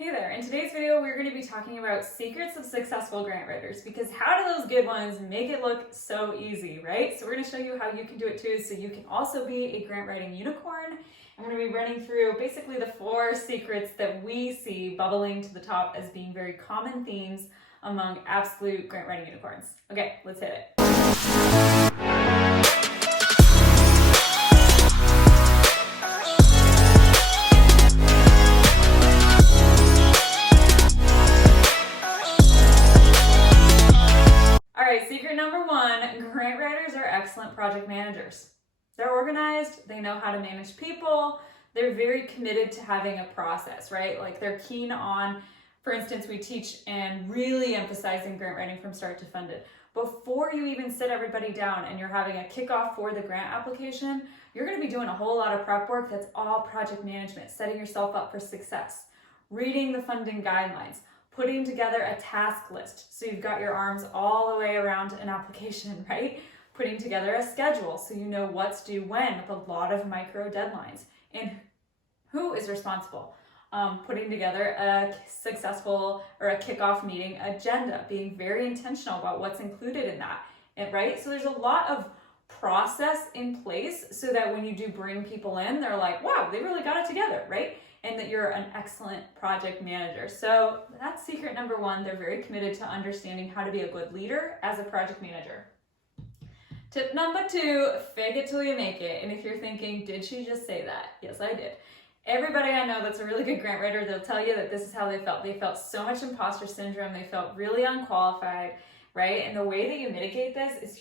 Hey there, in today's video we're going to be talking about secrets of successful grant writers, because how do those good ones make it look so easy, right? So we're going to show you how you can do it too, so you can also be a grant writing unicorn. And we're going to be running through basically the 4 secrets that we see bubbling to the top as being very common themes among absolute grant writing unicorns. Okay, let's hit it. Secret number 1, grant writers are excellent project managers. They're organized, they know how to manage people, they're very committed to having a process, right? Like they're keen on, for instance, we teach and really emphasizing grant writing from start to funded. Before you even sit everybody down and you're having a kickoff for the grant application, you're going to be doing a whole lot of prep work that's all project management, setting yourself up for success, reading the funding guidelines, putting together a task list so you've got your arms all the way around an application, right? Putting together a schedule so you know what's due when with a lot of micro deadlines and who is responsible. Putting together a successful or a kickoff meeting agenda, being very intentional about what's included in that, right? So there's a lot of process in place so that when you do bring people in, they're like, wow, they really got it together, right? And that you're an excellent project manager. So that's secret number 1. They're very committed to understanding how to be a good leader as a project manager. Tip number 2, fake it till you make it. And if you're thinking, did she just say that? Yes, I did. Everybody I know that's a really good grant writer, they'll tell you that this is how they felt. They felt so much imposter syndrome. They felt really unqualified, right? And the way that you mitigate this is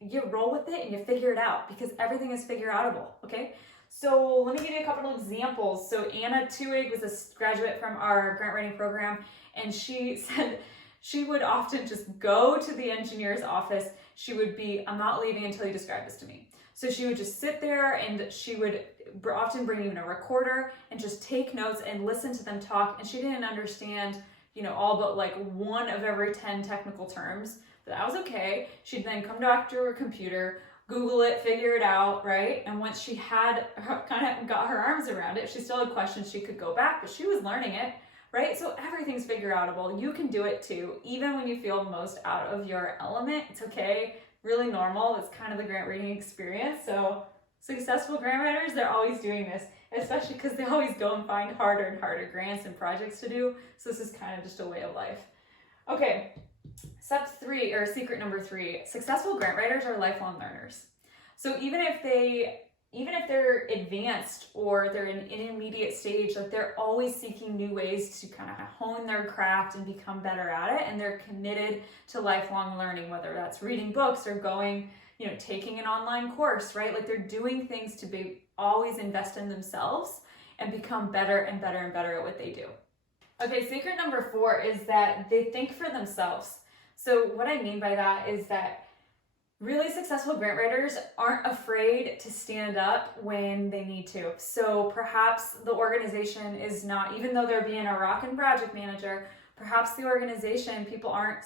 you roll with it and you figure it out, because everything is figure outable, okay? So let me give you a couple of examples. So Anna Tuig was a graduate from our grant writing program, and she said she would often just go to the engineer's office. She would be, I'm not leaving until you describe this to me. So she would just sit there, and she would often bring even a recorder and just take notes and listen to them talk. And she didn't understand, all but like 1 of every 10 technical terms, but that was okay. She'd then come back to her computer, Google it, figure it out, right? And once she had kind of got her arms around it, she still had questions, she could go back, but she was learning it, right? So everything's figure outable. You can do it too, even when you feel most out of your element. It's okay, really normal. It's kind of the grant writing experience. So successful grant writers, they're always doing this, especially because they always go and find harder and harder grants and projects to do. So this is kind of just a way of life. Okay. Secret number 3, successful grant writers are lifelong learners. So even if they're advanced or they're in an intermediate stage, like they're always seeking new ways to kind of hone their craft and become better at it. And they're committed to lifelong learning, whether that's reading books or going, taking an online course, right? Like they're doing things to always invest in themselves and become better and better and better at what they do. Okay, secret number 4 is that they think for themselves. So what I mean by that is that really successful grant writers aren't afraid to stand up when they need to. So perhaps the organization is not, even though they're being a rockin' project manager, perhaps the organization, people aren't,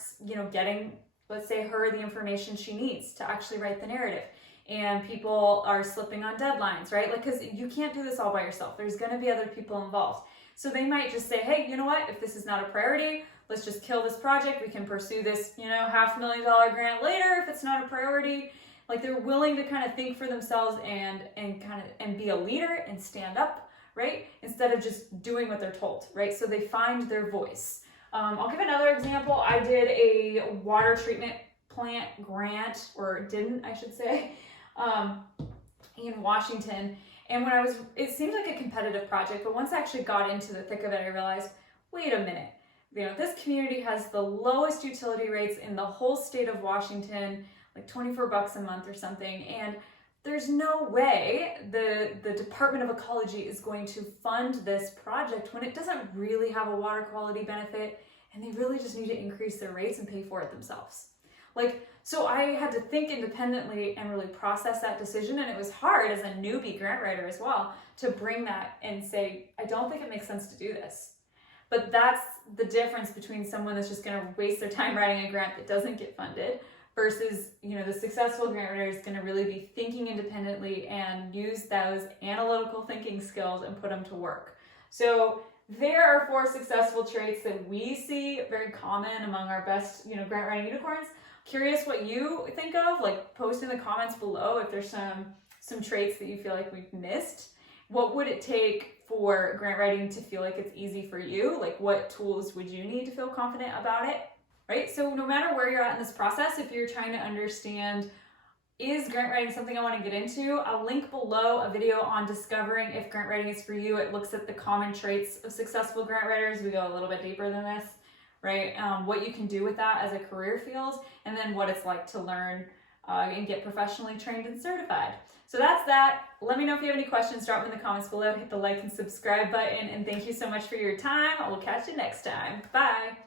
getting, let's say, her the information she needs to actually write the narrative. And people are slipping on deadlines, right? Like, because you can't do this all by yourself. There's going to be other people involved. So they might just say, hey, you know what? If this is not a priority, let's just kill this project. We can pursue this, $500,000 grant later if it's not a priority. Like they're willing to kind of think for themselves and be a leader and stand up, right? Instead of just doing what they're told, right? So they find their voice. I'll give another example. I did a water treatment plant grant, or didn't, I should say, in Washington. And it seemed like a competitive project, but once I actually got into the thick of it, I realized, wait a minute. This community has the lowest utility rates in the whole state of Washington, like $24 a month or something. And there's no way the Department of Ecology is going to fund this project when it doesn't really have a water quality benefit, and they really just need to increase their rates and pay for it themselves. So I had to think independently and really process that decision. And it was hard as a newbie grant writer as well to bring that and say, I don't think it makes sense to do this. But that's the difference between someone that's just going to waste their time writing a grant that doesn't get funded versus, the successful grant writer is going to really be thinking independently and use those analytical thinking skills and put them to work. So there are 4 successful traits that we see very common among our best, grant writing unicorns. Curious what you think of, like post in the comments below if there's some traits that you feel like we've missed. What would it take for grant writing to feel like it's easy for you? Like what tools would you need to feel confident about it, right? So no matter where you're at in this process, if you're trying to understand, is grant writing something I want to get into? I'll link below a video on discovering if grant writing is for you. It looks at the common traits of successful grant writers. We go a little bit deeper than this, right? What you can do with that as a career field, and then what it's like to learn and get professionally trained and certified. So that's that. Let me know if you have any questions. Drop them in the comments below. Hit the like and subscribe button. And thank you so much for your time. I will catch you next time. Bye.